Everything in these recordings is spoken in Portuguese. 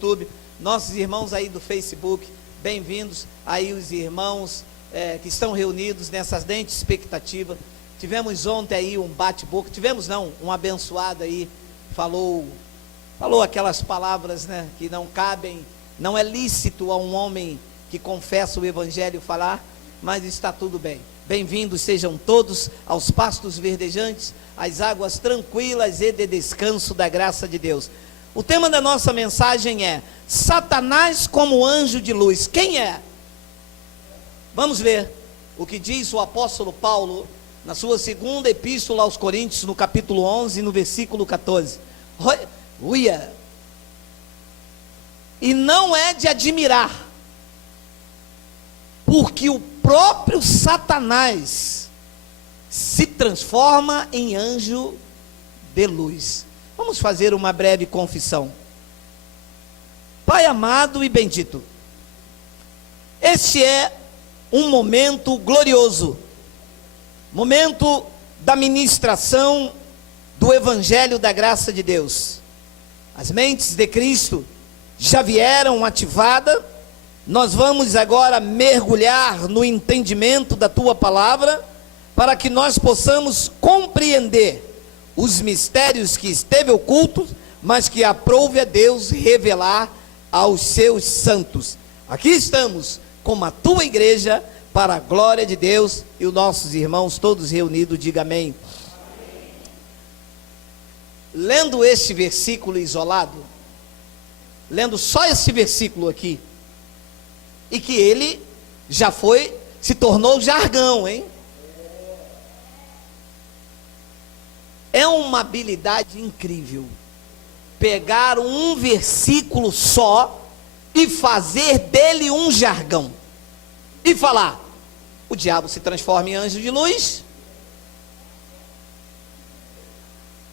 YouTube, nossos irmãos aí do Facebook, bem-vindos aí os irmãos que estão reunidos nessa ardente expectativa. Tivemos ontem aí um bate-boca, um abençoado aí, falou aquelas palavras, né, que não cabem, não é lícito a um homem que confessa o Evangelho falar, mas está tudo bem. Bem-vindos sejam todos aos pastos verdejantes, às águas tranquilas e de descanso da graça de Deus. O tema da nossa mensagem é Satanás como anjo de luz. Quem é? Vamos ver o que diz o apóstolo Paulo na sua segunda epístola aos Coríntios, no capítulo 11, no versículo 14. Uia! E não é de admirar, porque o próprio Satanás se transforma em anjo de luz. Vamos fazer uma breve confissão. Pai amado e bendito, este é um momento glorioso, momento da ministração do Evangelho da graça de Deus. As mentes de Cristo já vieram ativadas. Nós vamos agora mergulhar no entendimento da tua palavra, para que nós possamos compreender os mistérios que esteve ocultos, mas que aprouve a Deus revelar aos seus santos. Aqui estamos como a tua igreja, para a glória de Deus, e os nossos irmãos todos reunidos, diga amém. Lendo este versículo isolado, lendo só esse versículo aqui, e que ele já se tornou jargão, hein? É uma habilidade incrível, pegar um versículo só, e fazer dele um jargão, e falar, o diabo se transforma em anjo de luz.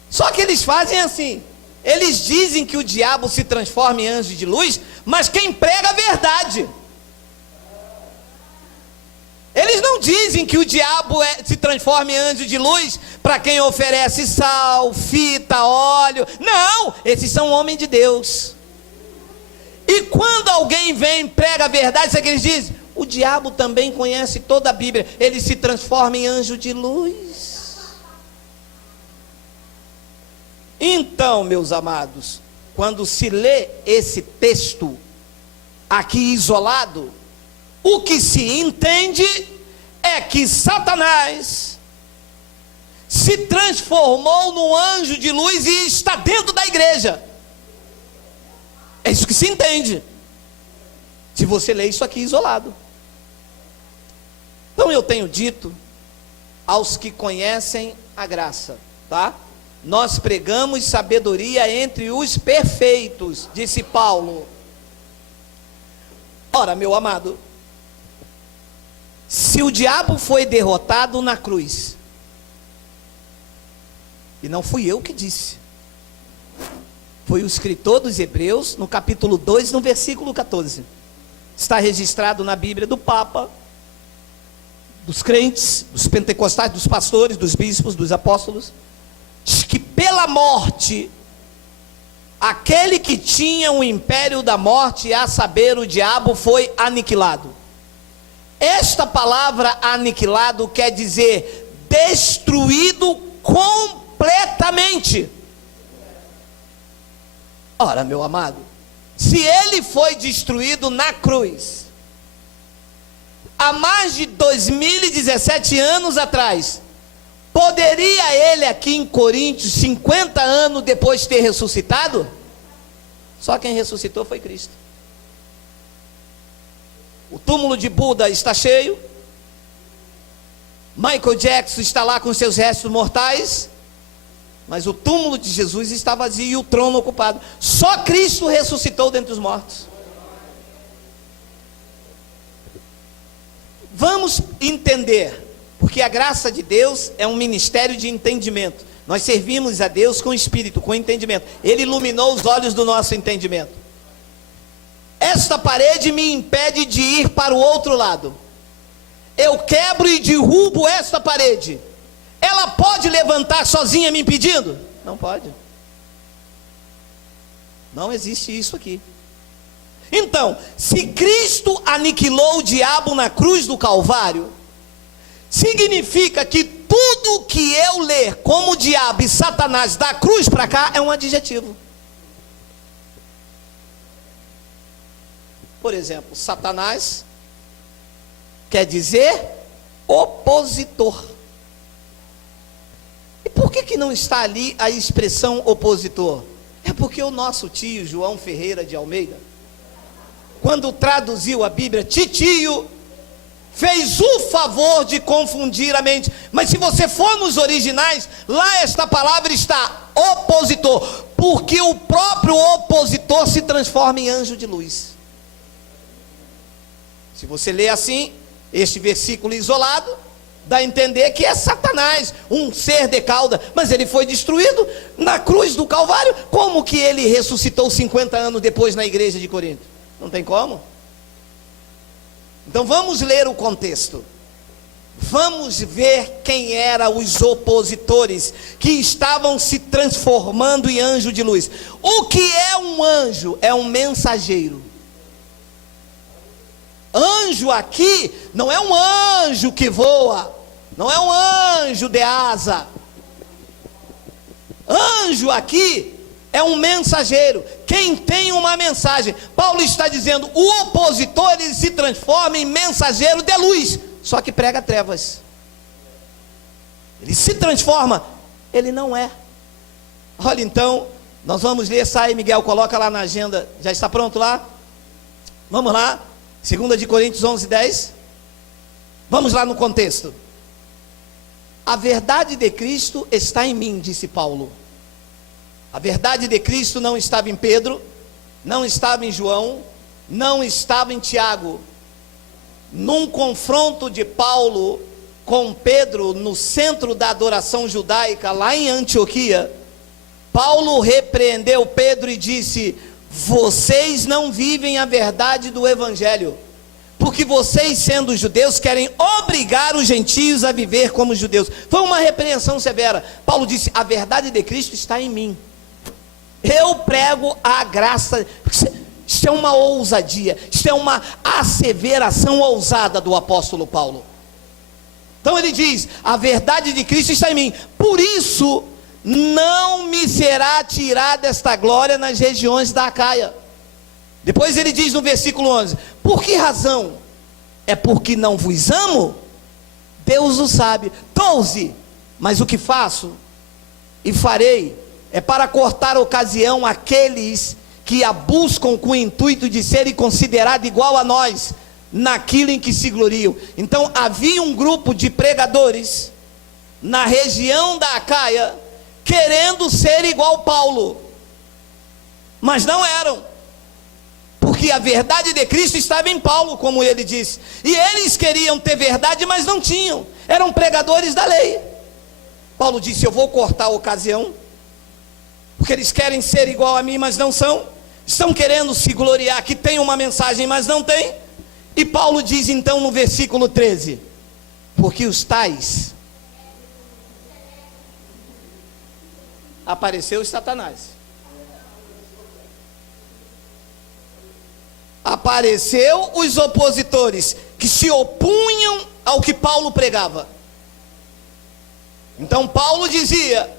Só que eles fazem assim, eles dizem que o diabo se transforma em anjo de luz, mas quem prega a verdade. Eles não dizem que o diabo se transforma em anjo de luz para quem oferece sal, fita, óleo. Não, esses são homens de Deus. E quando alguém vem e prega a verdade, sabe o que eles dizem? O diabo também conhece toda a Bíblia, ele se transforma em anjo de luz. Então, meus amados, quando se lê esse texto aqui isolado, o que se entende é que Satanás se transformou num anjo de luz e está dentro da igreja. É isso que se entende, se você lê isso aqui isolado. Então eu tenho dito aos que conhecem a graça, tá? Nós pregamos sabedoria entre os perfeitos, disse Paulo. Ora, meu amado, se o diabo foi derrotado na cruz, e não fui eu que disse, foi o escritor dos Hebreus, no capítulo 2, no versículo 14, está registrado na Bíblia do Papa, dos crentes, dos pentecostais, dos pastores, dos bispos, dos apóstolos, diz que pela morte, aquele que tinha o império da morte, a saber, o diabo, foi aniquilado. Esta palavra aniquilado quer dizer destruído completamente. Ora, meu amado, se ele foi destruído na cruz, há mais de 2017 anos atrás, poderia ele aqui em Coríntios, 50 anos depois de ter ressuscitado? Só quem ressuscitou foi Cristo. O túmulo de Buda está cheio, Michael Jackson está lá com seus restos mortais, mas o túmulo de Jesus está vazio e o trono ocupado. Só Cristo ressuscitou dentre os mortos. Vamos entender, porque a graça de Deus é um ministério de entendimento. Nós servimos a Deus com espírito, com entendimento. Ele iluminou os olhos do nosso entendimento. Esta parede me impede de ir para o outro lado. Eu quebro e derrubo esta parede. Ela pode levantar sozinha me impedindo? Não pode. Não existe isso aqui. Então, se Cristo aniquilou o diabo na cruz do Calvário, significa que tudo que eu ler como diabo e Satanás da cruz para cá é um adjetivo. Por exemplo, Satanás quer dizer opositor. E por que não está ali a expressão opositor? É porque o nosso tio João Ferreira de Almeida, quando traduziu a Bíblia, titio, fez o favor de confundir a mente. Mas se você for nos originais, lá esta palavra está opositor, porque o próprio opositor se transforma em anjo de luz. Se você lê assim, este versículo isolado, dá a entender que é Satanás, um ser de cauda, mas ele foi destruído na cruz do Calvário. Como que ele ressuscitou 50 anos depois na igreja de Corinto? Não tem como. Então vamos ler o contexto. Vamos ver quem eram os opositores que estavam se transformando em anjo de luz. O que é um anjo? É um mensageiro. Anjo aqui não é um anjo que voa, não é um anjo de asa. Anjo aqui é um mensageiro, quem tem uma mensagem. Paulo está dizendo, o opositor ele se transforma em mensageiro de luz, só que prega trevas. Ele se transforma, ele não é. Olha, então, nós vamos ler, sai Miguel, coloca lá na agenda, já está pronto lá? Vamos lá, 2 de Coríntios 11:10. Vamos lá no contexto. A verdade de Cristo está em mim, disse Paulo. A verdade de Cristo não estava em Pedro, não estava em João, não estava em Tiago. Num confronto de Paulo com Pedro no centro da adoração judaica, lá em Antioquia, Paulo repreendeu Pedro e disse: vocês não vivem a verdade do evangelho, porque vocês, sendo judeus, querem obrigar os gentios a viver como judeus. Foi uma repreensão severa. Paulo disse: a verdade de Cristo está em mim, eu prego a graça. Isso é uma ousadia, isso é uma asseveração ousada do apóstolo Paulo. Então ele diz: a verdade de Cristo está em mim, por isso não me será tirada esta glória nas regiões da Acaia. Depois ele diz no versículo 11: por que razão? É porque não vos amo? Deus o sabe. 12: mas o que faço e farei é para cortar a ocasião àqueles que a buscam com o intuito de serem considerados igual a nós naquilo em que se gloriam. Então havia um grupo de pregadores na região da Acaia querendo ser igual Paulo, mas não eram, porque a verdade de Cristo estava em Paulo, como ele disse, e eles queriam ter verdade, mas não tinham, eram pregadores da lei. Paulo disse: eu vou cortar a ocasião, porque eles querem ser igual a mim, mas não são, estão querendo se gloriar que tem uma mensagem, mas não tem. E Paulo diz então no versículo 13: porque os tais, apareceu Satanás, apareceu os opositores que se opunham ao que Paulo pregava. Então Paulo dizia: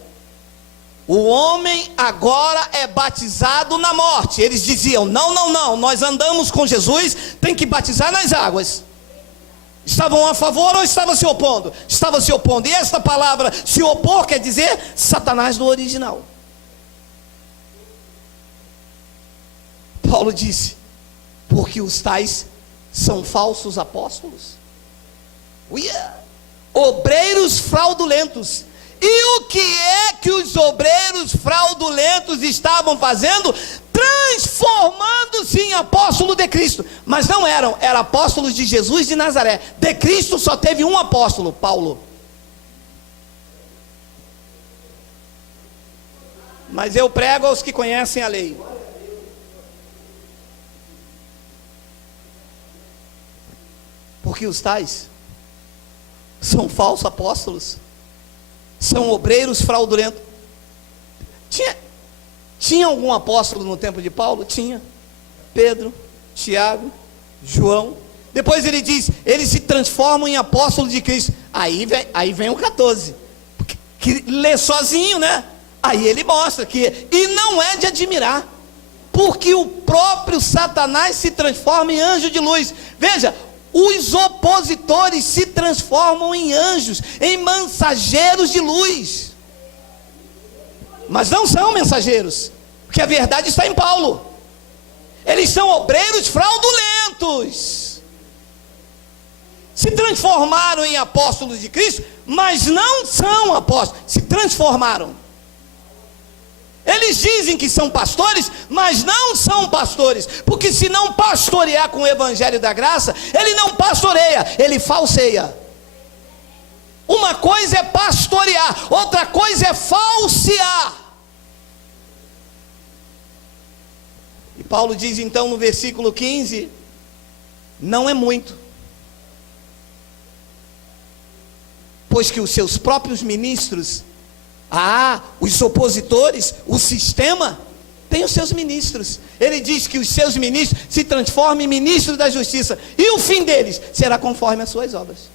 o homem agora é batizado na morte. Eles diziam: não, não, não, nós andamos com Jesus, tem que batizar nas águas. Estavam a favor ou estavam se opondo? Estavam se opondo. E esta palavra se opor quer dizer Satanás no original. Paulo disse: porque os tais são falsos apóstolos, obreiros fraudulentos. E o que é que os obreiros fraudulentos estavam fazendo? Transformando-se em apóstolo de Cristo. Mas não eram apóstolos de Jesus de Nazaré. De Cristo só teve um apóstolo, Paulo. Mas eu prego aos que conhecem a lei. Porque os tais são falsos apóstolos, são obreiros fraudulentos. Tinha algum apóstolo no tempo de Paulo? Tinha. Pedro, Tiago, João. Depois ele diz, eles se transformam em apóstolos de Cristo. Aí vem o 14, que lê sozinho, né? Aí ele mostra que, e não é de admirar, porque o próprio Satanás se transforma em anjo de luz. Veja, os opositores se transformam em anjos, em mensageiros de luz, mas não são mensageiros, porque a verdade está em Paulo. Eles são obreiros fraudulentos, se transformaram em apóstolos de Cristo, mas não são apóstolos, se transformaram. Eles dizem que são pastores, mas não são pastores, porque se não pastorear com o evangelho da graça, ele não pastoreia, ele falseia. Uma coisa é pastorear, outra coisa é falsear. E Paulo diz então no versículo 15, não é muito, pois que os seus próprios ministros, os opositores, o sistema, tem os seus ministros. Ele diz que os seus ministros se transformam em ministros da justiça, e o fim deles será conforme as suas obras.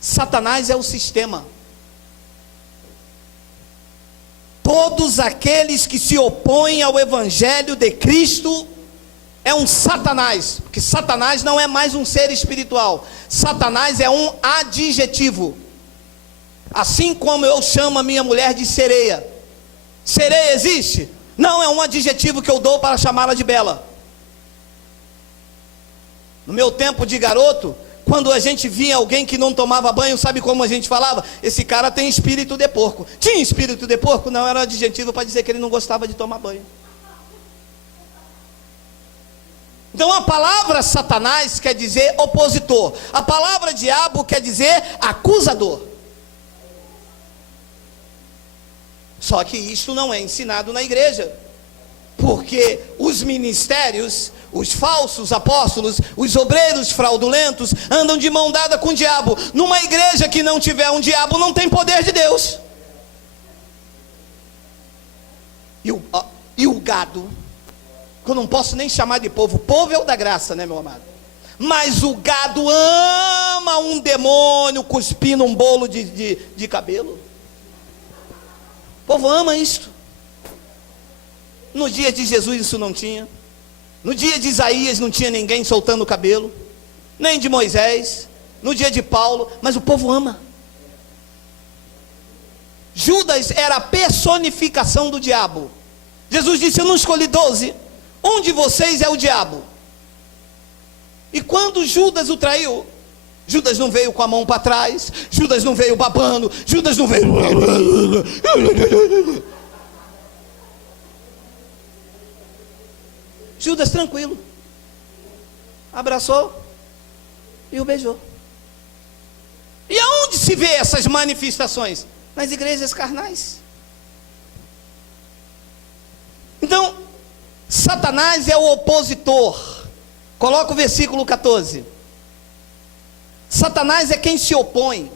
Satanás é o sistema. Todos aqueles que se opõem ao evangelho de Cristo é um Satanás, porque Satanás não é mais um ser espiritual. Satanás é um adjetivo. Assim como eu chamo a minha mulher de sereia. Sereia existe? Não, é um adjetivo que eu dou para chamá-la de bela. No meu tempo de garoto, quando a gente via alguém que não tomava banho, sabe como a gente falava? Esse cara tem espírito de porco. Tinha espírito de porco? Não, era um adjetivo para dizer que ele não gostava de tomar banho. Então a palavra Satanás quer dizer opositor. A palavra diabo quer dizer acusador. Só que isso não é ensinado na igreja, porque os ministérios, os falsos apóstolos, os obreiros fraudulentos andam de mão dada com o diabo. Numa igreja que não tiver um diabo, não tem poder de Deus. E o gado, que eu não posso nem chamar de povo, povo é o da graça, né, meu amado? Mas o gado ama um demônio cuspindo um bolo de cabelo. O povo ama isto. No dia de Jesus isso não tinha. No dia de Isaías não tinha ninguém soltando o cabelo, nem de Moisés. No dia de Paulo, mas o povo ama. Judas era a personificação do diabo. Jesus disse, eu não escolhi 12, um de vocês é o diabo. E quando Judas o traiu, Judas não veio com a mão para trás, Judas não veio babando, Judas não veio... Judas tranquilo, abraçou e o beijou. E aonde se vê essas manifestações? Nas igrejas carnais. Então, Satanás é o opositor. Coloca o versículo 14. Satanás é quem se opõe,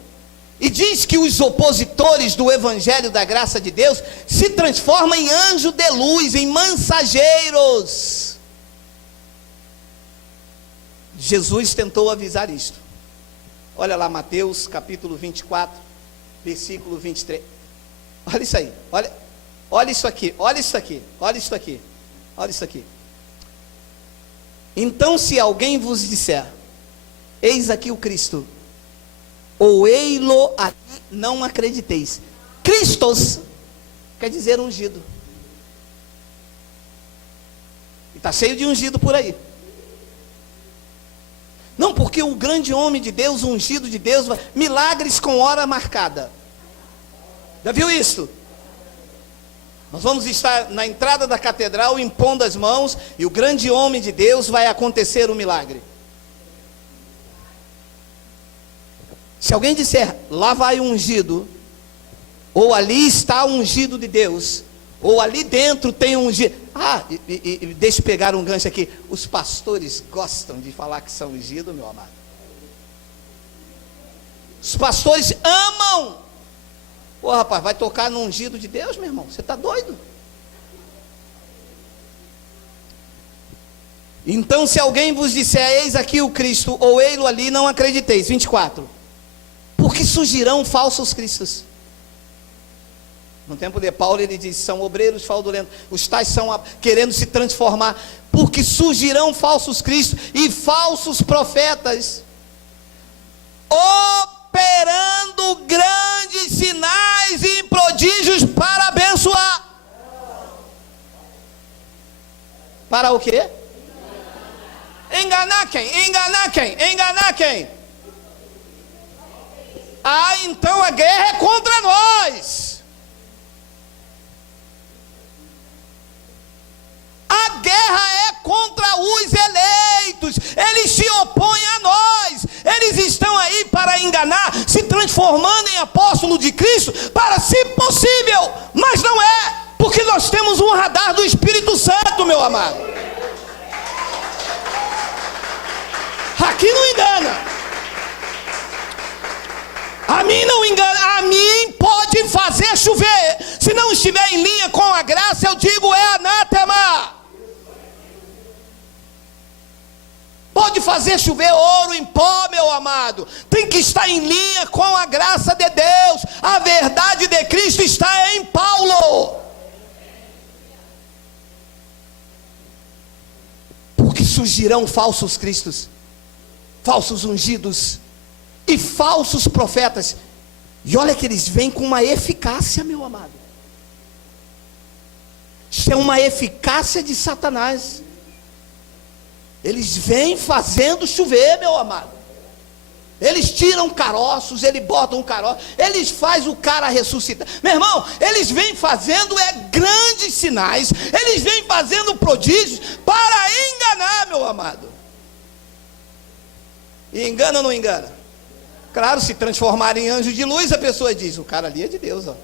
e diz que os opositores do evangelho da graça de Deus se transformam em anjo de luz, em mensageiros. Jesus tentou avisar isto. Olha lá Mateus capítulo 24, versículo 23. Olha isso aí, olha isso aqui, olha isso aqui, olha isso aqui, olha isso aqui. Então se alguém vos disser, eis aqui o Cristo, ou ei-lo aqui, não acrediteis. Christos quer dizer ungido. E está cheio de ungido por aí. Não, porque o grande homem de Deus, o ungido de Deus, milagres com hora marcada. Já viu isso? Nós vamos estar na entrada da catedral impondo as mãos, e o grande homem de Deus vai acontecer o milagre. Se alguém disser, lá vai o ungido, ou ali está o ungido de Deus, ou ali dentro tem um ungido. Deixa eu pegar um gancho aqui. Os pastores gostam de falar que são ungidos, meu amado. Os pastores amam. Pô, rapaz, vai tocar no ungido de Deus, meu irmão? Você está doido? Então, se alguém vos disser, eis aqui o Cristo, ou ei-lo ali, não acrediteis. 24. Porque surgirão falsos cristos. No tempo de Paulo ele diz, são obreiros fraudulentos, os tais são querendo se transformar, porque surgirão falsos cristos e falsos profetas, operando grandes sinais e prodígios para abençoar. Para o quê? Enganar quem? Enganar quem? Enganar quem? Ah, então a guerra é contra nós. A guerra é contra os eleitos. Eles se opõem a nós. Eles estão aí para enganar, se transformando em apóstolo de Cristo, para, se possível, mas não é, porque nós temos um radar do Espírito Santo, meu amado. Aqui não engana. A mim não engana. A mim pode fazer chover. Se não estiver em linha com a graça, eu digo é anátema. Pode fazer chover ouro em pó, meu amado. Tem que estar em linha com a graça de Deus. A verdade de Cristo está em Paulo. Porque surgirão falsos cristos, falsos ungidos e falsos profetas. E olha que eles vêm com uma eficácia, meu amado. Isso é uma eficácia de Satanás. Eles vêm fazendo chover, meu amado. Eles tiram caroços, eles botam um caroço, eles fazem o cara ressuscitar. Meu irmão, eles vêm fazendo grandes sinais, eles vêm fazendo prodígios para enganar, meu amado. E engana ou não engana? Claro, se transformar em anjo de luz, a pessoa diz, o cara ali é de Deus, ó.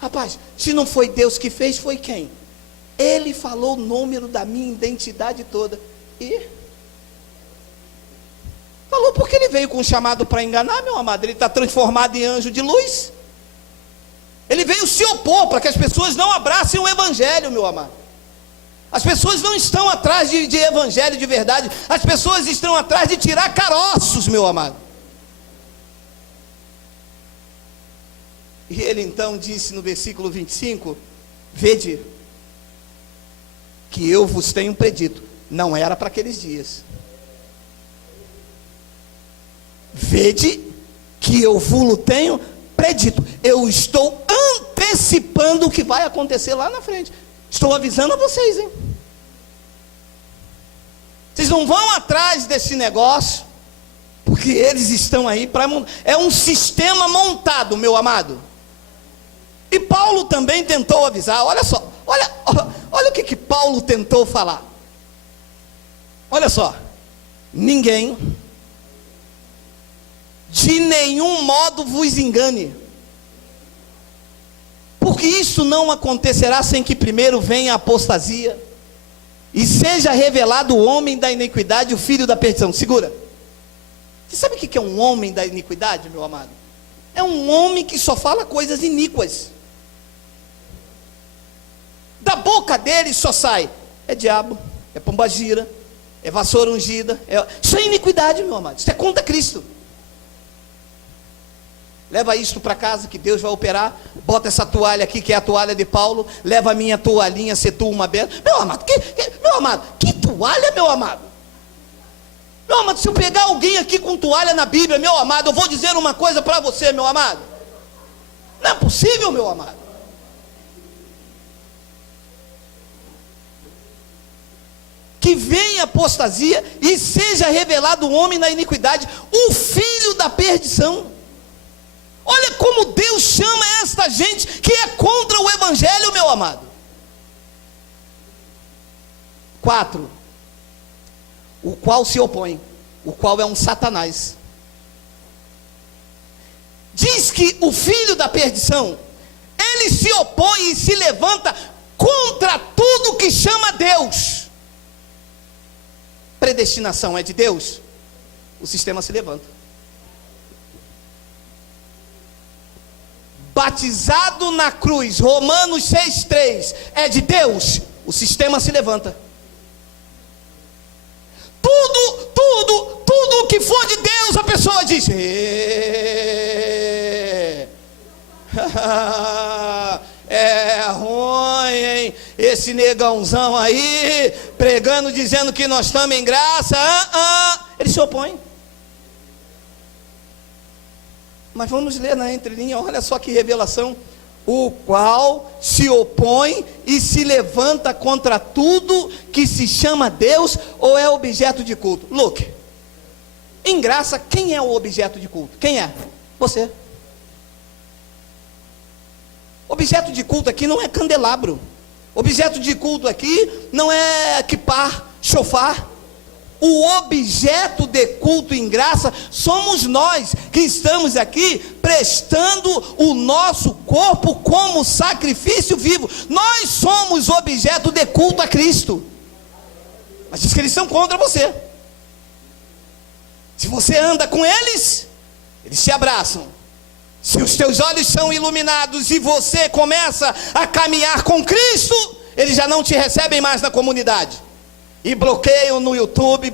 Rapaz, se não foi Deus que fez, foi quem? Ele falou o número da minha identidade toda. E falou porque ele veio com um chamado para enganar, meu amado. Ele está transformado em anjo de luz. Ele veio se opor para que as pessoas não abracem o evangelho, meu amado. As pessoas não estão atrás de evangelho de verdade. As pessoas estão atrás de tirar caroços, meu amado. E ele então disse no versículo 25, vede que eu vos tenho predito. Não era para aqueles dias. Vede que eu vos tenho predito. Eu estou antecipando o que vai acontecer lá na frente. Estou avisando a vocês, hein? Vocês não vão atrás desse negócio, porque eles estão aí para... É um sistema montado, meu amado. E Paulo também tentou avisar. Olha só, olha o que Paulo tentou falar. Olha só, ninguém de nenhum modo vos engane, porque isso não acontecerá sem que primeiro venha a apostasia e seja revelado o homem da iniquidade, o filho da perdição. Segura. Você sabe o que é um homem da iniquidade, meu amado? É um homem que só fala coisas iníquas. Da boca dele só sai, é diabo, é pombagira, é vassoura ungida, isso é iniquidade, meu amado. Isso é contra Cristo. Leva isto para casa que Deus vai operar. Bota essa toalha aqui que é a toalha de Paulo. Leva a minha toalhinha, se tu uma benção. Meu amado, que toalha, meu amado? Meu amado, se eu pegar alguém aqui com toalha na Bíblia, meu amado, eu vou dizer uma coisa para você, meu amado. Não é possível, meu amado. Que venha apostasia e seja revelado o homem na iniquidade, o filho da perdição. Olha como Deus chama esta gente que é contra o evangelho, meu amado. 4. O qual se opõe, o qual é um Satanás. Diz que o filho da perdição, ele se opõe e se levanta contra tudo que chama Deus. Predestinação é de Deus, o sistema se levanta. Batizado na cruz, Romanos 6,3, é de Deus, o sistema se levanta. que for de Deus, a pessoa diz: é ruim, hein? Esse negãozão aí, pregando, dizendo que nós estamos em graça. Ele se opõe. Mas vamos ler na entrelinha, olha só que revelação. O qual se opõe e se levanta contra tudo que se chama Deus ou é objeto de culto. Look, em graça, quem é o objeto de culto? Quem é? Você. Objeto de culto aqui não é candelabro. Objeto de culto aqui não é equipar, chofar. O objeto de culto em graça somos nós que estamos aqui prestando o nosso corpo como sacrifício vivo. Nós somos objeto de culto a Cristo. Mas diz que eles são contra você. Se você anda com eles, eles te abraçam. Se os teus olhos são iluminados e você começa a caminhar com Cristo, eles já não te recebem mais na comunidade. E bloqueiam no YouTube,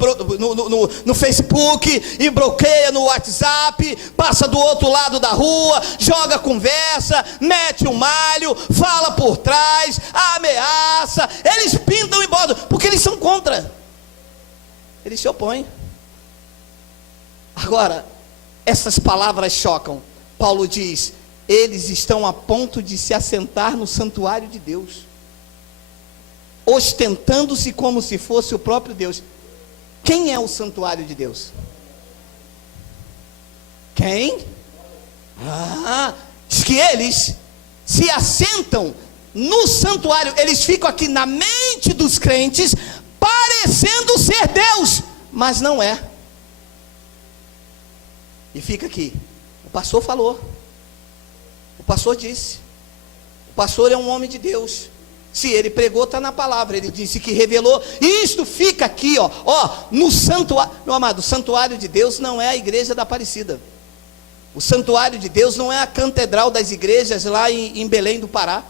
no Facebook, e bloqueia no WhatsApp, passa do outro lado da rua, joga conversa, mete um malho, fala por trás, ameaça. Eles pintam e botam, porque eles são contra. Eles se opõem. Agora, essas palavras chocam. Paulo diz: eles estão a ponto de se assentar no santuário de Deus, ostentando-se como se fosse o próprio Deus. Quem é o santuário de Deus? Quem? Diz que eles se assentam no santuário. Eles ficam aqui na mente dos crentes, parecendo ser Deus, mas não é. E fica aqui. O pastor falou, o pastor disse, o pastor é um homem de Deus. Se ele pregou, está na palavra. Ele disse que revelou. E isto fica aqui, ó, no santuário. Meu amado, o santuário de Deus não é a igreja da Aparecida. O santuário de Deus não é a catedral das igrejas lá em Belém do Pará.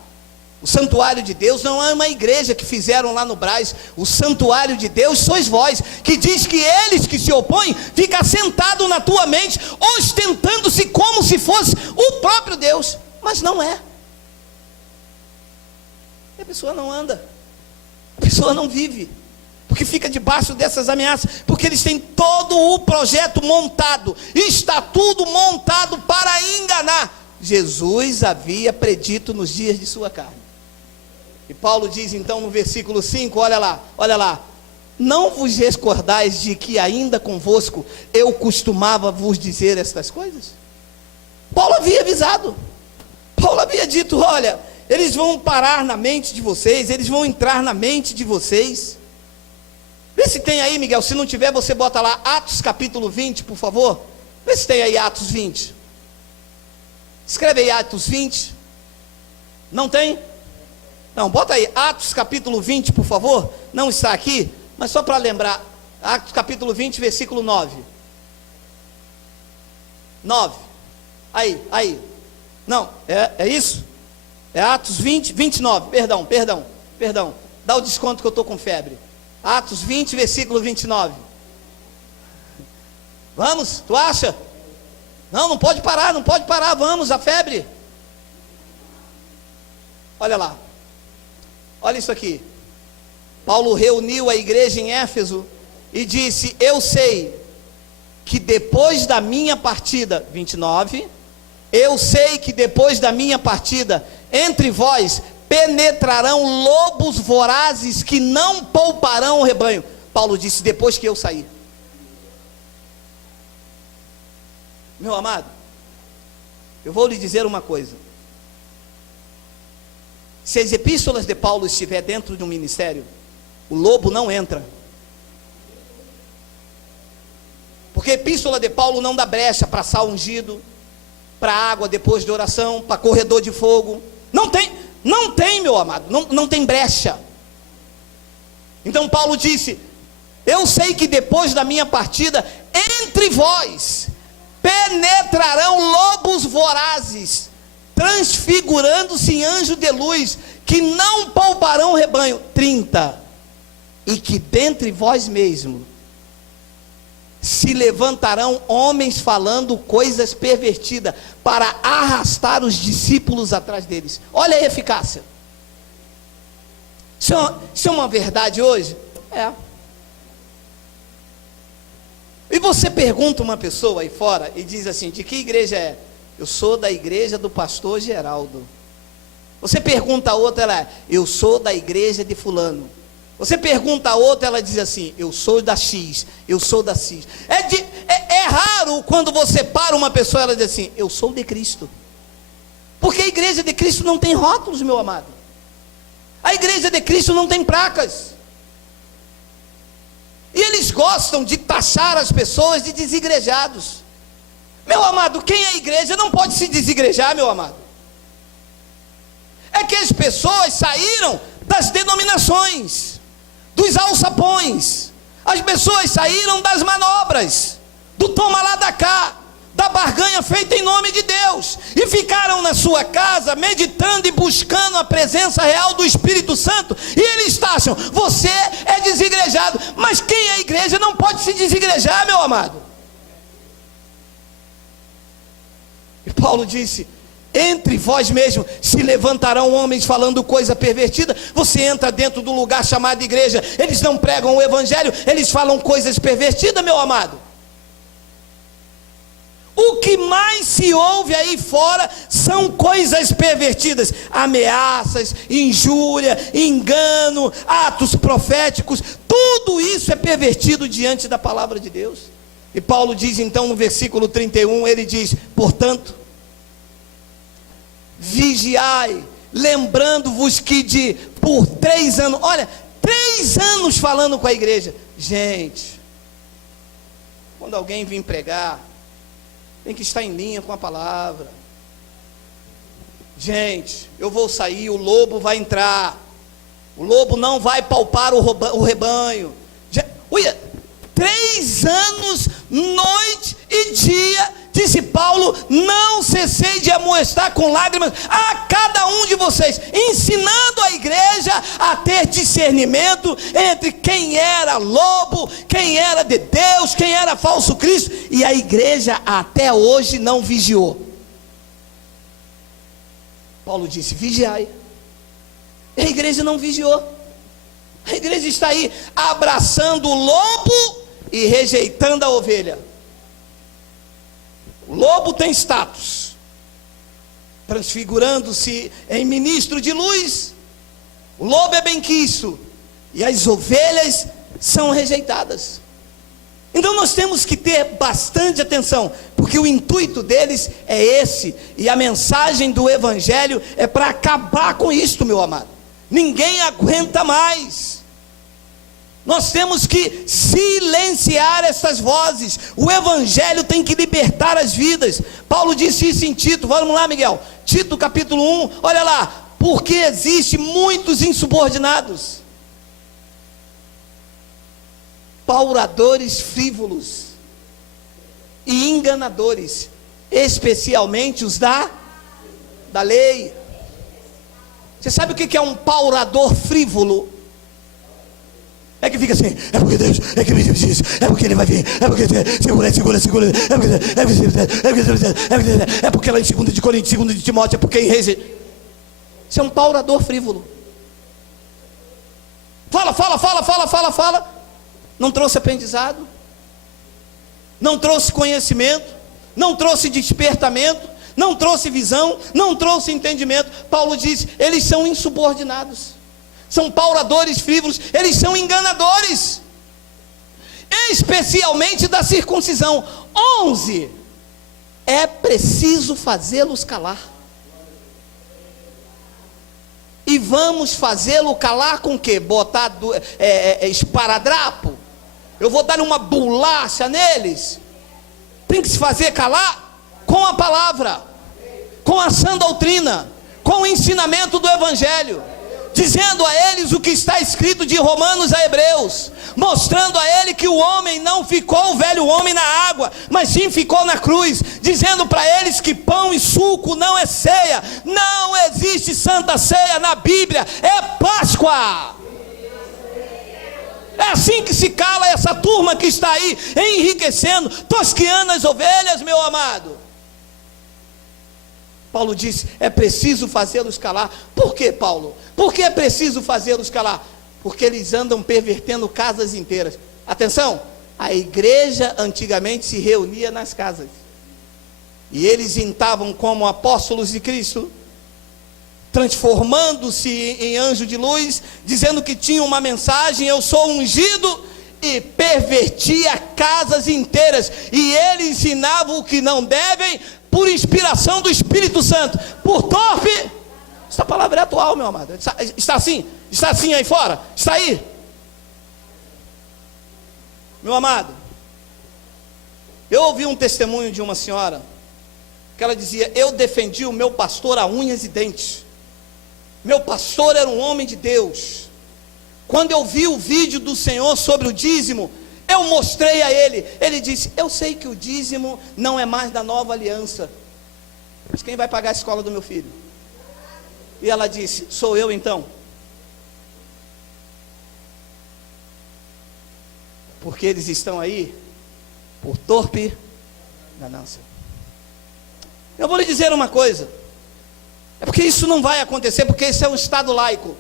O santuário de Deus não é uma igreja que fizeram lá no Brás. O santuário de Deus sois vós, que diz que eles que se opõem ficam sentados na tua mente, ostentando-se como se fosse o próprio Deus, mas não é. E a pessoa não anda, a pessoa não vive, porque fica debaixo dessas ameaças, porque eles têm todo o projeto montado, está tudo montado para enganar. Jesus havia predito nos dias de sua carne. E Paulo diz então no versículo 5, olha lá, não vos recordais de que ainda convosco eu costumava vos dizer estas coisas? Paulo havia avisado, Paulo havia dito: olha, eles vão parar na mente de vocês, eles vão entrar na mente de vocês. Vê se tem aí, Miguel. Se não tiver, você bota lá Atos capítulo 20, por favor. Vê se tem aí Atos 20. Escreve aí Atos 20. Não tem? Não, bota aí Atos capítulo 20, por favor. Não está aqui, mas só para lembrar. Atos capítulo 20, versículo 9. 9. Aí. Não, é isso? É Atos 20, 29. Perdão. Dá o desconto que eu estou com febre. Atos 20, versículo 29. Vamos, tu acha? Não pode parar, vamos, a febre. Olha lá. Olha isso aqui. Paulo reuniu a igreja em Éfeso e disse: eu sei que depois da minha partida, 29, eu sei que depois da minha partida, entre vós penetrarão lobos vorazes que não pouparão o rebanho. Paulo disse: depois que eu sair. Meu amado, eu vou lhe dizer uma coisa. Se as epístolas de Paulo estiver dentro de um ministério, o lobo não entra. Porque a epístola de Paulo não dá brecha para sal ungido, para água depois de oração, para corredor de fogo. Não tem, meu amado, não tem brecha. Então Paulo disse: eu sei que depois da minha partida, entre vós penetrarão lobos vorazes, transfigurando-se em anjo de luz, que não pouparão o rebanho. 30. E que dentre vós mesmo se levantarão homens falando coisas pervertidas, para arrastar os discípulos atrás deles. Olha a eficácia. Isso é uma verdade hoje? É. E você pergunta uma pessoa aí fora e diz assim: de que igreja é? Eu sou da igreja do pastor Geraldo. Você pergunta a outra, ela é: eu sou da igreja de fulano. Você pergunta a outra, ela diz assim: eu sou da X, eu sou da X. É raro quando você para uma pessoa e ela diz assim: eu sou de Cristo. Porque a igreja de Cristo não tem rótulos, meu amado. A igreja de Cristo não tem placas. E eles gostam de taxar as pessoas de desigrejados. Meu amado, quem é igreja não pode se desigrejar, meu amado. É que as pessoas saíram das denominações, dos alçapões. As pessoas saíram das manobras, do toma lá da cá, da barganha feita em nome de Deus, e ficaram na sua casa meditando e buscando a presença real do Espírito Santo. E eles acham: você é desigrejado. Mas quem é igreja não pode se desigrejar, meu amado. E Paulo disse: entre vós mesmos se levantarão homens falando coisa pervertida. Você entra dentro do lugar chamado igreja, eles não pregam o evangelho, eles falam coisas pervertidas, meu amado. O que mais se ouve aí fora são coisas pervertidas: ameaças, injúria, engano, atos proféticos. Tudo isso é pervertido diante da palavra de Deus. E Paulo diz então no versículo 31, ele diz: portanto, vigiai, lembrando-vos que por 3 anos, olha, 3 anos falando com a igreja. Gente, quando alguém vir pregar, tem que estar em linha com a palavra. Gente, eu vou sair, o lobo vai entrar, o lobo não vai palpar o rebanho. Olha, 3 anos, noite e dia, disse Paulo: não cessei de amoestar com lágrimas a cada um de vocês, ensinando a igreja a ter discernimento entre quem era lobo, quem era de Deus, quem era falso Cristo. E a igreja até hoje não vigiou. Paulo disse: vigiai. A igreja não vigiou. A igreja está aí abraçando o lobo e rejeitando a ovelha. O lobo tem status, transfigurando-se em ministro de luz. O lobo é benquisto e as ovelhas são rejeitadas. Então nós temos que ter bastante atenção, porque o intuito deles é esse, e a mensagem do evangelho é para acabar com isto, meu amado. Ninguém aguenta mais. Nós temos que silenciar essas vozes. O evangelho tem que libertar as vidas. Paulo disse isso em Tito. Vamos lá, Miguel. Tito capítulo 1, olha lá. Porque existe muitos insubordinados, pauradores frívolos e enganadores, especialmente os da lei. Você sabe o que é um paurador frívolo? É que fica assim: é porque Deus, é que me diz, é porque ele vai vir, é porque segura, é porque lá em 2 de Coríntios, 2 de Timóteo, é porque em Reis. Isso é um paurador frívolo. Fala. Não trouxe aprendizado, não trouxe conhecimento, não trouxe despertamento, não trouxe visão, não trouxe entendimento. Paulo diz: eles são insubordinados, são pauradores frívolos, eles são enganadores, especialmente da circuncisão. 11, é preciso fazê-los calar. E vamos fazê-lo calar com o quê? Botar esparadrapo? Eu vou dar uma bolacha neles? Tem que se fazer calar com a palavra, com a sã doutrina, com o ensinamento do evangelho, dizendo a eles o que está escrito de Romanos a Hebreus, mostrando a ele que o homem não ficou o velho homem na água, mas sim ficou na cruz, dizendo para eles que pão e suco não é ceia, não existe santa ceia na Bíblia, é Páscoa, é assim que se cala essa turma que está aí enriquecendo, tosqueando as ovelhas, meu amado. Paulo disse, é preciso fazê-los calar. Por que, Paulo? Por que é preciso fazê-los calar? Porque eles andam pervertendo casas inteiras. Atenção, a igreja antigamente se reunia nas casas. E eles estavam como apóstolos de Cristo, transformando-se em anjo de luz, dizendo que tinham uma mensagem, eu sou ungido, e pervertia casas inteiras. E eles ensinavam o que não devem, por inspiração do Espírito Santo, por torpe. Essa palavra é atual, meu amado. Está assim? Está assim aí fora? Está aí? Meu amado, eu ouvi um testemunho de uma senhora, que ela dizia, eu defendi o meu pastor a unhas e dentes. Meu pastor era um homem de Deus. Quando eu vi o vídeo do Senhor sobre o dízimo, eu mostrei a ele. Ele disse, eu sei que o dízimo não é mais da nova aliança, mas quem vai pagar a escola do meu filho? E ela disse, sou eu então. Porque eles estão aí por torpe ganância. Eu vou lhe dizer uma coisa, é porque isso não vai acontecer, porque esse é um estado laico.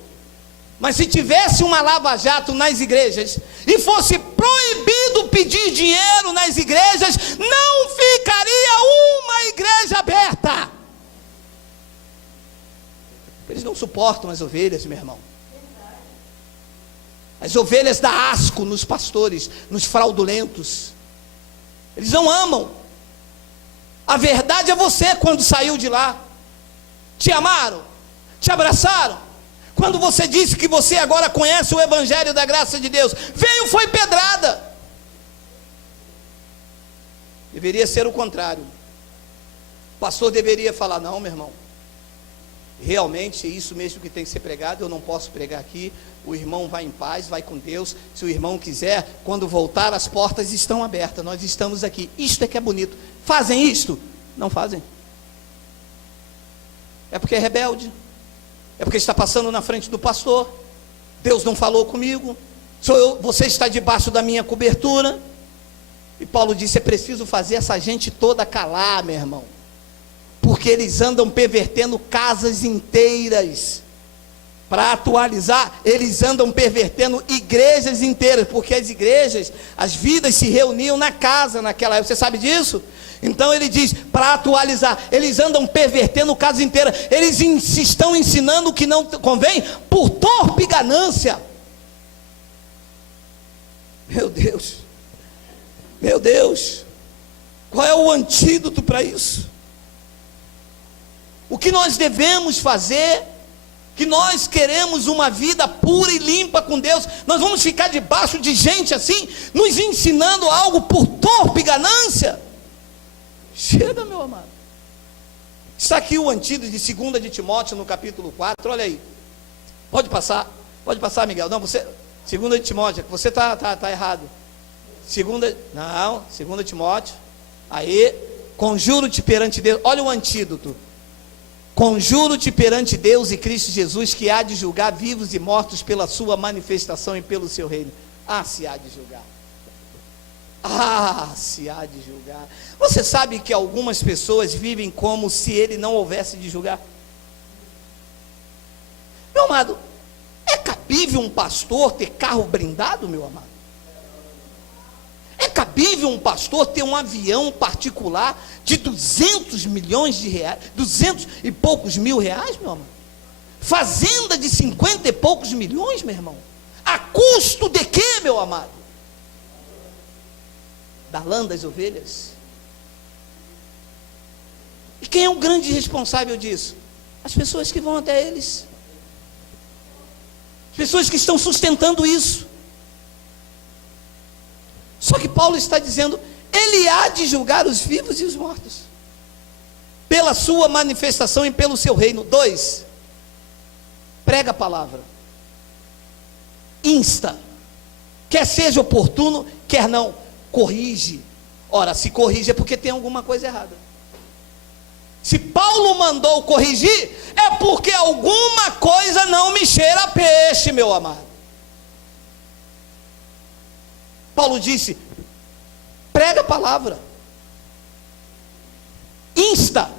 Mas se tivesse uma lava-jato nas igrejas, e fosse proibido pedir dinheiro nas igrejas, não ficaria uma igreja aberta. Eles não suportam as ovelhas, meu irmão. As ovelhas dão asco nos pastores, nos fraudulentos. Eles não amam. A verdade é você quando saiu de lá. Te amaram, te abraçaram. Quando você disse que você agora conhece o Evangelho da graça de Deus, veio, foi pedrada. Deveria ser o contrário. O pastor deveria falar, não, meu irmão, realmente é isso mesmo que tem que ser pregado, eu não posso pregar aqui, o irmão vai em paz, vai com Deus, se o irmão quiser, quando voltar as portas estão abertas, nós estamos aqui, isto é que é bonito. Fazem isto? Não fazem. É porque é rebelde, é porque está passando na frente do pastor, Deus não falou comigo, você está debaixo da minha cobertura. E Paulo disse, é preciso fazer essa gente toda calar, meu irmão, porque eles andam pervertendo casas inteiras. Para atualizar, eles andam pervertendo igrejas inteiras, porque as igrejas, as vidas se reuniam na casa naquela época, você sabe disso? Então ele diz, para atualizar, eles andam pervertendo casas inteiras, eles estão ensinando o que não convém, por torpe ganância. Meu Deus, meu Deus, qual é o antídoto para isso? O que nós devemos fazer? Que nós queremos uma vida pura e limpa com Deus, nós vamos ficar debaixo de gente assim, nos ensinando algo por torpe ganância? Chega, meu amado. Está aqui o antídoto de 2 de Timóteo, no capítulo 4, olha aí. Pode passar, Miguel. Não, você, 2 de Timóteo, você está errado. 2 Timóteo, aí, conjuro-te perante Deus, olha o antídoto. Conjuro-te perante Deus e Cristo Jesus, que há de julgar vivos e mortos pela sua manifestação e pelo seu reino. Ah, se há de julgar. Ah, se há de julgar. Você sabe que algumas pessoas vivem como se ele não houvesse de julgar? Meu amado, é cabível um pastor ter carro blindado, meu amado? É cabível um pastor ter um avião particular de 200 milhões de reais, 200 e poucos mil reais, meu amado? Fazenda de 50 e poucos milhões, meu irmão? A custo de quê, meu amado? Da lã das ovelhas? E quem é o grande responsável disso? As pessoas que vão até eles, as pessoas que estão sustentando isso. Só que Paulo está dizendo, ele há de julgar os vivos e os mortos, pela sua manifestação e pelo seu reino. 2, prega a palavra, insta, quer seja oportuno, quer não, corrige. Ora, se corrige é porque tem alguma coisa errada. Se Paulo mandou corrigir, é porque alguma coisa não me cheira a peixe, meu amado. Paulo disse: prega a palavra, insta,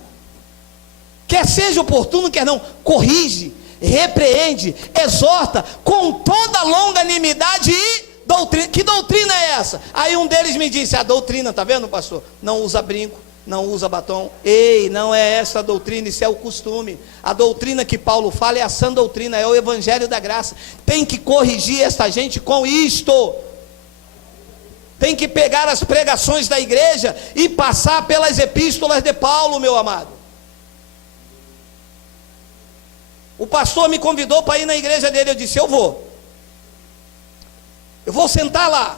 quer seja oportuno, quer não, corrige, repreende, exorta com toda longanimidade e doutrina. Que doutrina é essa? Aí um deles me disse: a doutrina, tá vendo, pastor? Não usa brinco, não usa batom. Ei, não é essa a doutrina, isso é o costume. A doutrina que Paulo fala é a sã doutrina, é o evangelho da graça. Tem que corrigir esta gente com isto. Tem que pegar as pregações da igreja e passar pelas epístolas de Paulo, meu amado. O pastor me convidou para ir na igreja dele, eu disse: eu vou sentar lá.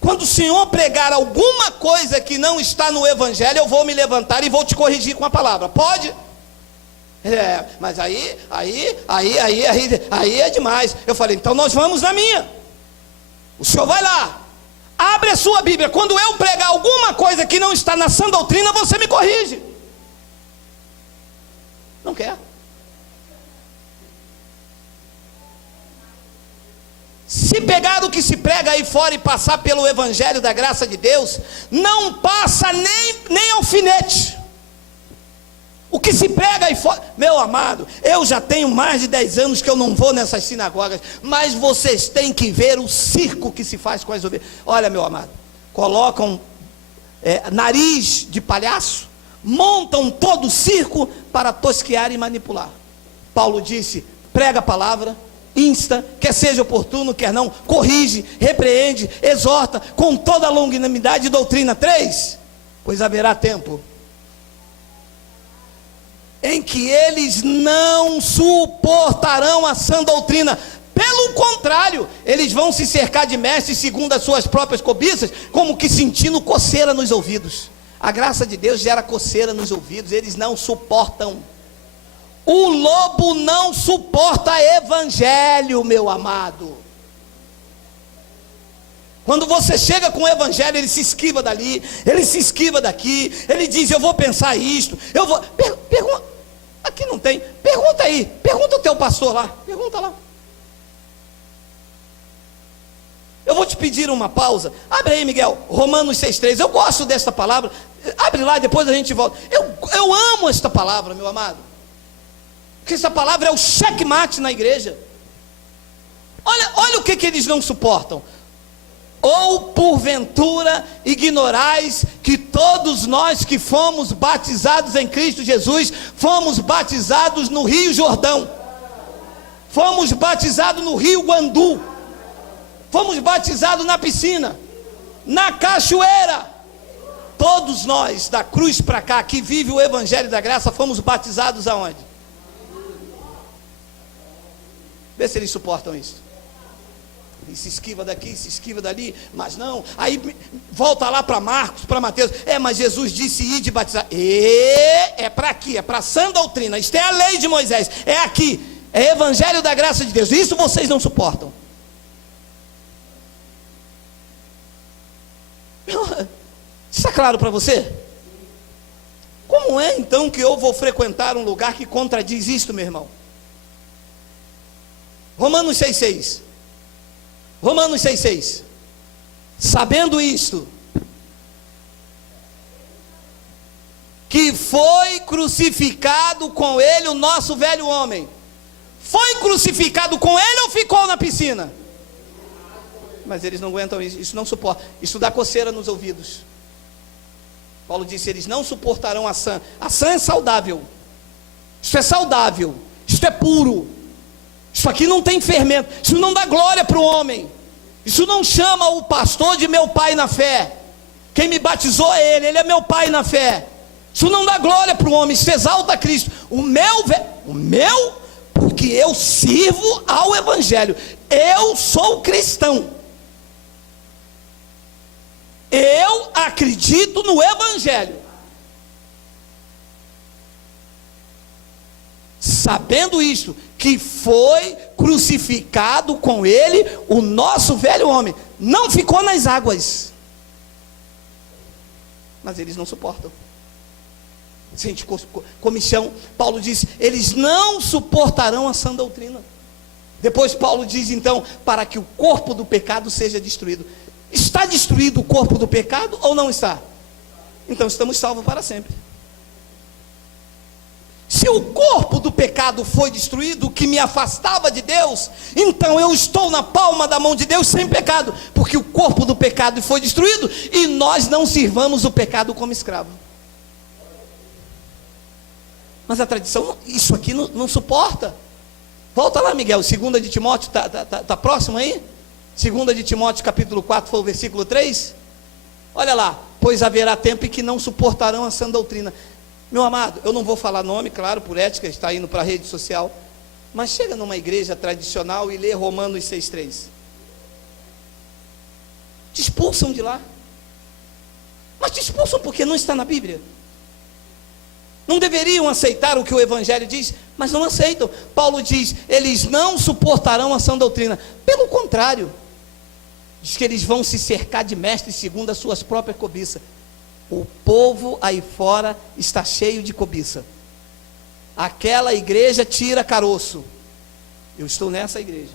Quando o senhor pregar alguma coisa que não está no evangelho, eu vou me levantar e vou te corrigir com a palavra. Pode? Mas aí é demais. Eu falei: então nós vamos na minha. O senhor vai lá, abre a sua Bíblia. Quando eu pregar alguma coisa que não está na sã doutrina, você me corrige. Não quer? Se pegar o que se prega aí fora e passar pelo evangelho da graça de Deus, não passa nem alfinete. O que se prega aí fora, meu amado, eu já tenho mais de 10 anos que eu não vou nessas sinagogas, mas vocês têm que ver o circo que se faz com as ovelhas. Olha, meu amado, colocam nariz de palhaço, montam todo o circo para tosquear e manipular. Paulo disse: prega a palavra, insta, quer seja oportuno, quer não, corrige, repreende, exorta com toda a longanimidade e doutrina. 3, pois haverá tempo em que eles não suportarão a sã doutrina. Pelo contrário, eles vão se cercar de mestres segundo as suas próprias cobiças, como que sentindo coceira nos ouvidos. A graça de Deus gera coceira nos ouvidos. Eles não suportam. O lobo não suporta evangelho, meu amado. Quando você chega com o evangelho, ele se esquiva dali, ele se esquiva daqui, ele diz: eu vou pensar isto, eu vou... Pergunta, aqui não tem, pergunta aí, pergunta o teu pastor lá, pergunta lá. Eu vou te pedir uma pausa, abre aí, Miguel, Romanos 6,3, eu gosto desta palavra, abre lá, depois a gente volta. Eu amo esta palavra, meu amado, porque essa palavra é o checkmate na igreja. Olha o que eles não suportam. Ou porventura ignorais que todos nós que fomos batizados em Cristo Jesus, fomos batizados no Rio Jordão, fomos batizados no Rio Guandu, fomos batizados na piscina, na cachoeira. Todos nós, da cruz para cá, que vive o evangelho da graça, fomos batizados aonde? Vê se eles suportam isso. E se esquiva daqui, se esquiva dali, mas não, aí volta lá para Marcos, para Mateus, mas Jesus disse: ir de batizar, é para aqui, é para a sã doutrina, isto é a lei de Moisés, é aqui, é evangelho da graça de Deus, isso vocês não suportam. Isso está claro para você? Como é então que eu vou frequentar um lugar que contradiz isto, meu irmão? Romanos 6,6. Romanos 6,6. Sabendo isto, que foi crucificado com ele o nosso velho homem. Foi crucificado com ele ou ficou na piscina? Mas eles não aguentam isso, isso não suporta. Isso dá coceira nos ouvidos. Paulo disse: eles não suportarão a sã. A sã é saudável. Isso é saudável. Isso é puro. Isso aqui não tem fermento. Isso não dá glória para o homem. Isso não chama o pastor de meu pai na fé. Quem me batizou é ele é meu pai na fé. Isso não dá glória para o homem. Isso exalta a Cristo. O meu, porque eu sirvo ao evangelho. Eu sou cristão. Eu acredito no evangelho. Sabendo isto, que foi crucificado com ele o nosso velho homem. Não ficou nas águas. Mas eles não suportam. Sente comichão. Paulo diz: eles não suportarão a sã doutrina. Depois Paulo diz então: para que o corpo do pecado seja destruído. Está destruído o corpo do pecado ou não está? Então estamos salvos para sempre. Se o corpo do pecado foi destruído, que me afastava de Deus, então eu estou na palma da mão de Deus sem pecado, porque o corpo do pecado foi destruído, e nós não sirvamos o pecado como escravo. Mas a tradição, isso aqui não suporta. Volta lá, Miguel, 2 de Timóteo, está próximo aí? 2 de Timóteo capítulo 4, foi o versículo 3. Olha lá, pois haverá tempo em que não suportarão a sã doutrina. Meu amado, eu não vou falar nome, claro, por ética, está indo para a rede social, mas chega numa igreja tradicional e lê Romanos 6,3. Te expulsam de lá. Mas te expulsam porque não está na Bíblia. Não deveriam aceitar o que o Evangelho diz, mas não aceitam. Paulo diz, eles não suportarão a sã doutrina. Pelo contrário, diz que eles vão se cercar de mestres segundo as suas próprias cobiças. O povo aí fora está cheio de cobiça. Aquela igreja tira caroço. Eu estou nessa igreja.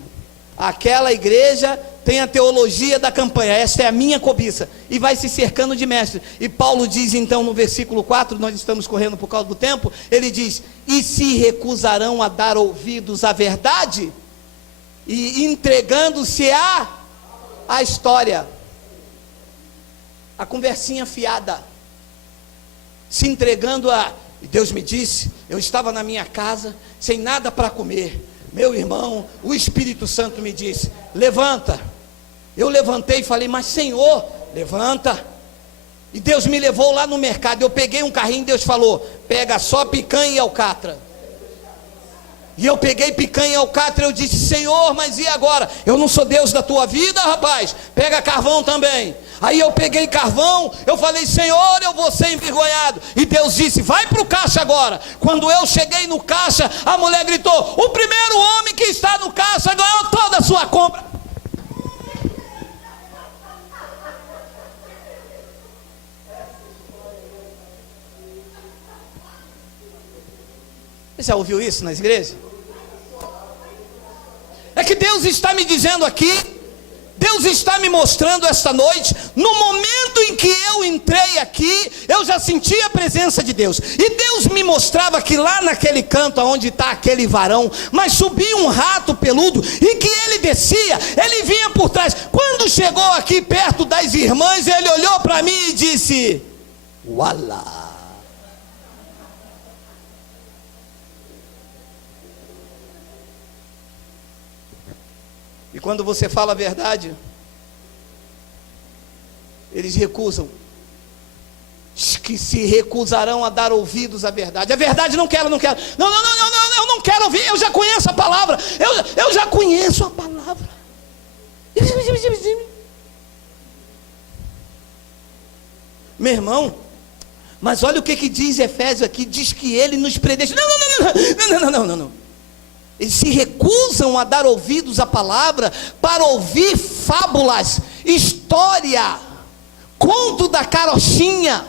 Aquela igreja tem a teologia da campanha. Esta é a minha cobiça. E vai se cercando de mestre. E Paulo diz então no versículo 4, nós estamos correndo por causa do tempo, ele diz, e se recusarão a dar ouvidos à verdade, e entregando-se à história, a conversinha fiada, se entregando a... E Deus me disse, eu estava na minha casa, sem nada para comer, meu irmão, o Espírito Santo me disse, levanta. Eu levantei e falei, mas Senhor, levanta. E Deus me levou lá no mercado, eu peguei um carrinho, Deus falou, pega só picanha e alcatra. E eu peguei picanha e alcatra, eu disse, Senhor, mas e agora? Eu não sou Deus da tua vida, rapaz, pega carvão também. Aí eu peguei carvão, eu falei, Senhor, eu vou ser envergonhado. E Deus disse, vai para o caixa agora. Quando eu cheguei no caixa, a mulher gritou, o primeiro homem que está no caixa ganhou toda a sua compra. Você já ouviu isso nas igrejas? É que Deus está me dizendo aqui, Deus está me mostrando esta noite, no momento em que eu entrei aqui, eu já senti a presença de Deus, e Deus me mostrava que lá naquele canto, onde está aquele varão, mas subia um rato peludo, e que ele descia, ele vinha por trás. Quando chegou aqui perto das irmãs, ele olhou para mim e disse, uala. E quando você fala a verdade, eles recusam. Diz que se recusarão a dar ouvidos à verdade. A verdade não quero. Não, eu não quero ouvir, eu já conheço a palavra. Eu já conheço a palavra. Meu irmão, mas olha o que diz Efésios aqui, diz que ele nos predestinou. Não. Eles se recusam a dar ouvidos à palavra para ouvir fábulas, história, conto da carochinha.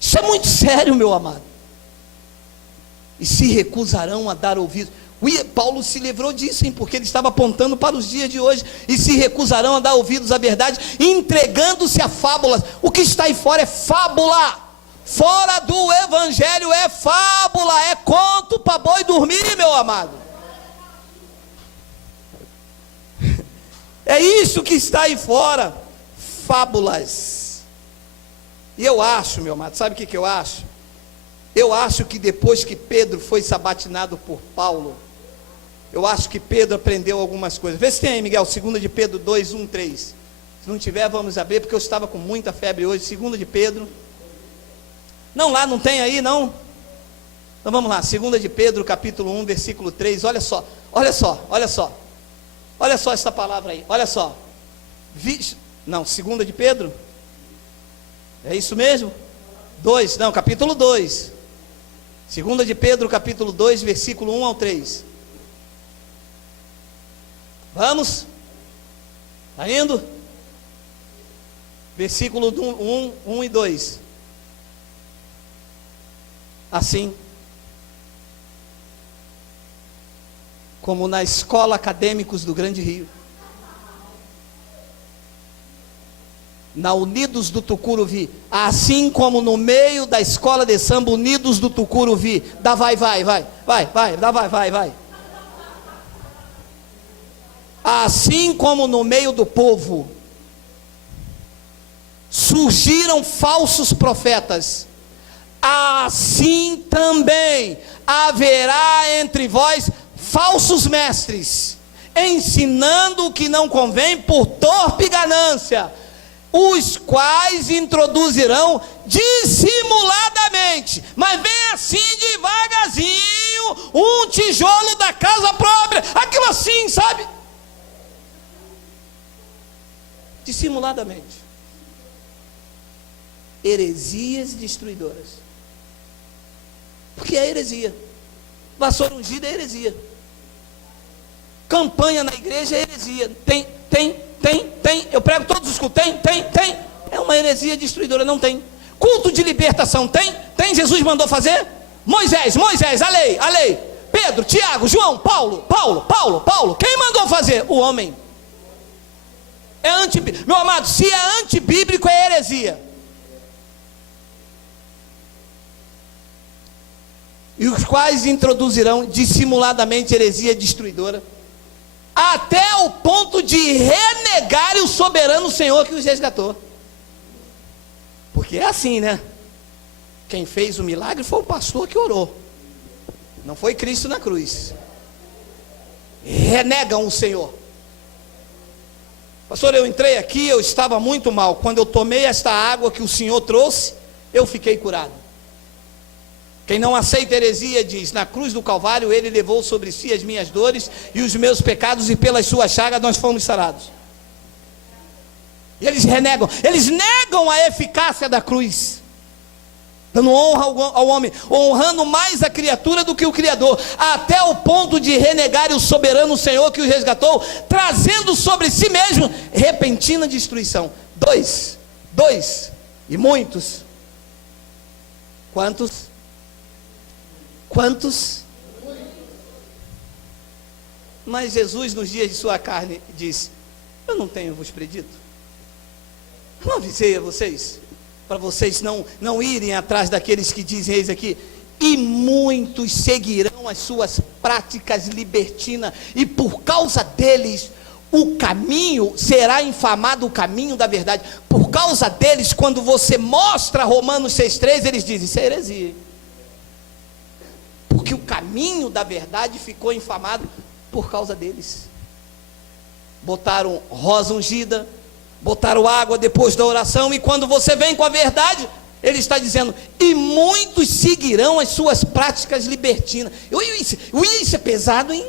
Isso é muito sério, meu amado. E se recusarão a dar ouvidos. Paulo se livrou disso, hein, porque ele estava apontando para os dias de hoje. E se recusarão a dar ouvidos à verdade, entregando-se a fábulas. O que está aí fora é fábula. Fora do Evangelho é fábula, é conto para boi dormir, meu amado. É isso que está aí fora, fábulas. E eu acho, meu amado, sabe o que eu acho? Eu acho que depois que Pedro foi sabatinado por Paulo, eu acho que Pedro aprendeu algumas coisas. Vê se tem aí, Miguel, 2 de Pedro 2, 1, 3. Se não tiver, vamos abrir, porque eu estava com muita febre hoje. 2 de Pedro. Não, lá não tem aí, não? Então vamos lá, 2 de Pedro, capítulo 1, versículo 3, olha só essa palavra aí, olha só, não, 2 de Pedro, é isso mesmo? 2, não, capítulo 2, 2 de Pedro, capítulo 2, versículo 1 ao 3, vamos? Está indo? Versículo 1 e 2, assim como na escola acadêmicos do Grande Rio, na Unidos do Tucuruvi, assim como no meio da escola de samba Unidos do Tucuruvi, dá vai, assim como no meio do povo surgiram falsos profetas, assim também haverá entre vós falsos mestres, ensinando o que não convém por torpe ganância, os quais introduzirão dissimuladamente, mas vem assim devagarzinho, um tijolo da casa própria, aquilo assim, sabe? Dissimuladamente. Heresias destruidoras. Porque é heresia. Vassoura ungida é heresia. Campanha na igreja é heresia. Tem. Eu prego todos os cultos. Tem. É uma heresia destruidora, não tem. Culto de libertação tem? Jesus mandou fazer? Moisés, a lei. Pedro, Tiago, João, Paulo. Quem mandou fazer? O homem. É antibíblico. Meu amado, se é antibíblico, é heresia. E os quais introduzirão dissimuladamente heresia destruidora, até o ponto de renegar o soberano Senhor que os resgatou. Porque é assim, né? Quem fez o milagre foi o pastor que orou, não foi Cristo na cruz. Renegam o Senhor. Pastor, eu entrei aqui, eu estava muito mal. Quando eu tomei esta água que o Senhor trouxe, eu fiquei curado. Quem não aceita heresia diz: na cruz do Calvário ele levou sobre si as minhas dores e os meus pecados, e pelas suas chagas nós fomos sarados. E eles renegam, eles negam a eficácia da cruz, dando honra ao homem, honrando mais a criatura do que o Criador, até o ponto de renegar o soberano Senhor que os resgatou, trazendo sobre si mesmo repentina destruição. Dois, e muitos. Quantos? Mas Jesus, nos dias de sua carne, disse: eu não tenho vos predito? Eu não avisei a vocês, para vocês não irem atrás daqueles que dizem, eis aqui, e muitos seguirão as suas práticas libertinas, e por causa deles o caminho será infamado, o caminho da verdade. Por causa deles, quando você mostra Romanos 6,3, eles dizem: isso é heresia, porque o caminho da verdade ficou infamado por causa deles. Botaram rosa ungida, botaram água depois da oração, e quando você vem com a verdade, ele está dizendo: e muitos seguirão as suas práticas libertinas. Isso é pesado, hein?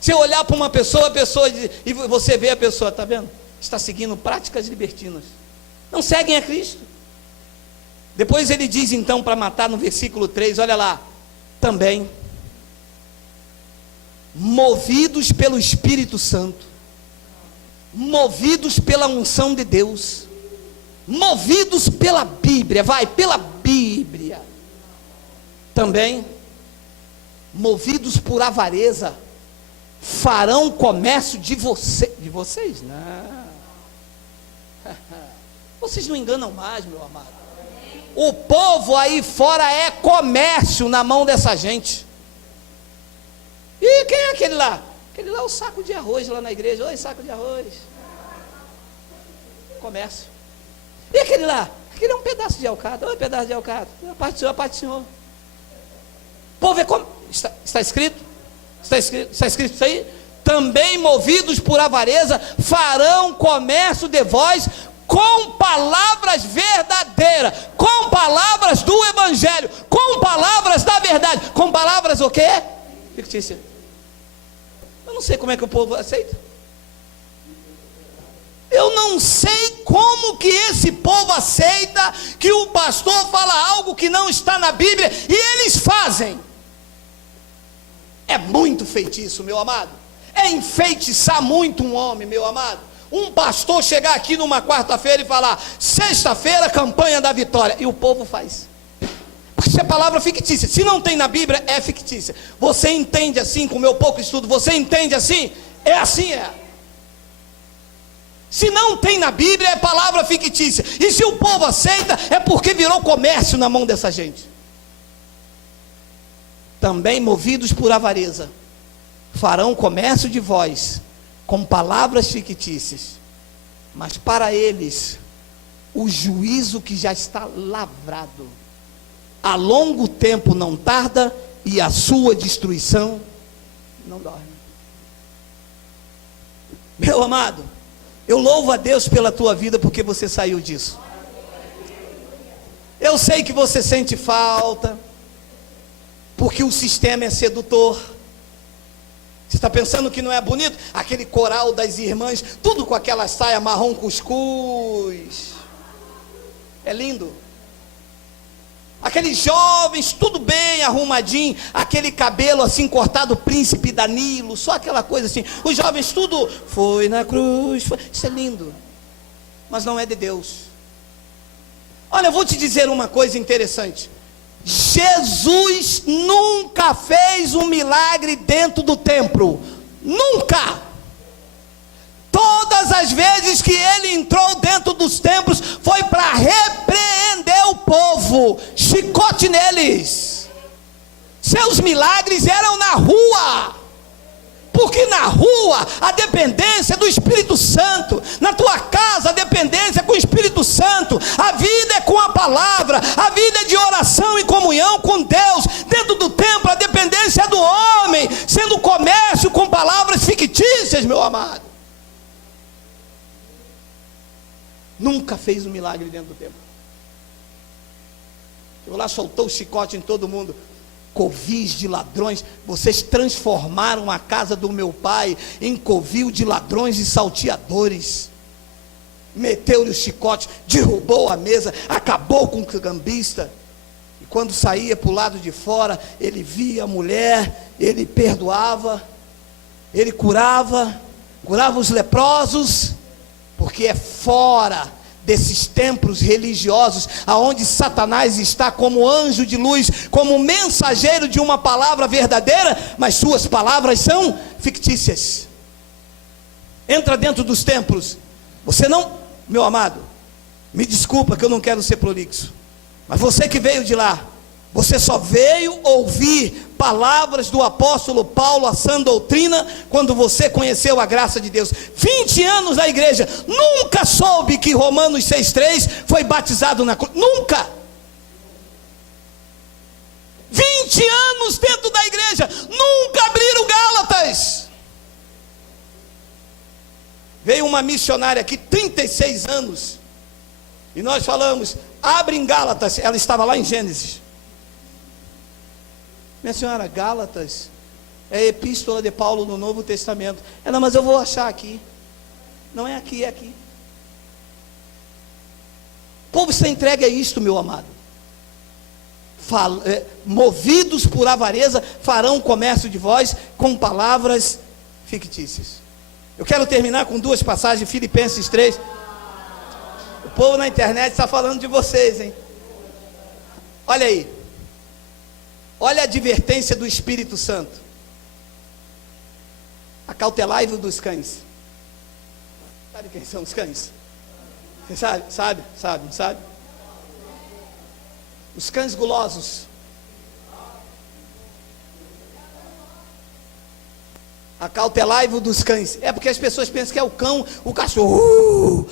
Se eu olhar para uma pessoa, e você vê a pessoa, está vendo? Está seguindo práticas libertinas, não seguem a Cristo. Depois ele diz então, para matar, no versículo 3, olha lá: também movidos pelo Espírito Santo, movidos pela unção de Deus, movidos pela Bíblia, pela Bíblia, também movidos por avareza, farão comércio de vocês, não. Vocês não enganam mais, meu amado. O povo aí fora é comércio na mão dessa gente. E quem é aquele lá? Aquele lá é o saco de arroz lá na igreja. Oi, saco de arroz. Comércio. E aquele lá? Aquele é um pedaço de alcatra. Oi, pedaço de alcatra. A parte do Senhor, a parte do Senhor. O povo é está escrito? Está escrito isso aí? Também movidos por avareza, farão comércio de vós com palavras verdadeiras, com palavras do Evangelho, com palavras da verdade, com palavras o quê? Fictícia. Eu não sei como é que o povo aceita. Eu não sei como que esse povo aceita que o pastor fala algo que não está na Bíblia e eles fazem. É muito feitiço, meu amado. É enfeitiçar muito um homem, meu amado. Um pastor chegar aqui numa quarta-feira e falar: sexta-feira, campanha da vitória, e o povo faz. Porque isso é palavra fictícia. Se não tem na Bíblia, é fictícia. Você entende assim, com o meu pouco estudo, você entende assim? É assim, é. Se não tem na Bíblia, é palavra fictícia. E se o povo aceita, é porque virou comércio na mão dessa gente. Também movidos por avareza, farão comércio de vós, com palavras fictícias. Mas para eles, o juízo que já está lavrado, a longo tempo não tarda, e a sua destruição não dorme. Meu amado, eu louvo a Deus pela tua vida, porque você saiu disso. Eu sei que você sente falta, porque o sistema é sedutor. Você está pensando que não é bonito? Aquele coral das irmãs, tudo com aquela saia marrom cuscuz. É lindo. Aqueles jovens, tudo bem arrumadinho, aquele cabelo assim cortado, príncipe Danilo, só aquela coisa assim. Os jovens tudo, foi na cruz, foi. Isso é lindo, mas não é de Deus. Olha, eu vou te dizer uma coisa interessante. Jesus nunca fez um milagre dentro do templo, nunca. Todas as vezes que ele entrou dentro dos templos, foi para repreender o povo, chicote neles. Seus milagres eram na rua, porque na rua a dependência do Espírito Santo, na tua casa a dependência é com o Espírito Santo, a vida é com a palavra, a vida é de oração e comunhão com Deus. Dentro do templo a dependência é do homem, sendo comércio com palavras fictícias, meu amado. Nunca fez um milagre dentro do templo. Chegou lá, soltou o chicote em todo mundo. Covis de ladrões, vocês transformaram a casa do meu pai em covil de ladrões e salteadores. Meteu-lhe o chicote, derrubou a mesa, acabou com o cambista. E quando saía para o lado de fora, ele via a mulher, ele perdoava, ele curava os leprosos, porque é fora desses templos religiosos, aonde Satanás está como anjo de luz, como mensageiro de uma palavra verdadeira, mas suas palavras são fictícias. Entra dentro dos templos, você não, meu amado, me desculpa que eu não quero ser prolixo, mas você que veio de lá, você só veio ouvir palavras do apóstolo Paulo, a sã doutrina, quando você conheceu a graça de Deus. 20 anos na igreja, nunca soube que Romanos 6,3 foi batizado na cruz, nunca. 20 anos dentro da igreja, nunca abriram Gálatas. Veio uma missionária aqui, 36 anos, e nós falamos, abre em Gálatas, ela estava lá em Gênesis. Minha senhora, Gálatas é a epístola de Paulo no Novo Testamento. Ela, mas eu vou achar aqui. Não é aqui, é aqui. O povo está entregue a isto, meu amado. Movidos por avareza, farão comércio de vós com palavras fictícias. Eu quero terminar com duas passagens, Filipenses 3. O povo na internet está falando de vocês, hein? Olha aí. Olha a advertência do Espírito Santo. Acautelai-vos dos cães. Sabe quem são os cães? Você sabe? Sabe? Os cães gulosos. Acautelai-vos dos cães. É porque as pessoas pensam que é o cão, o cachorro.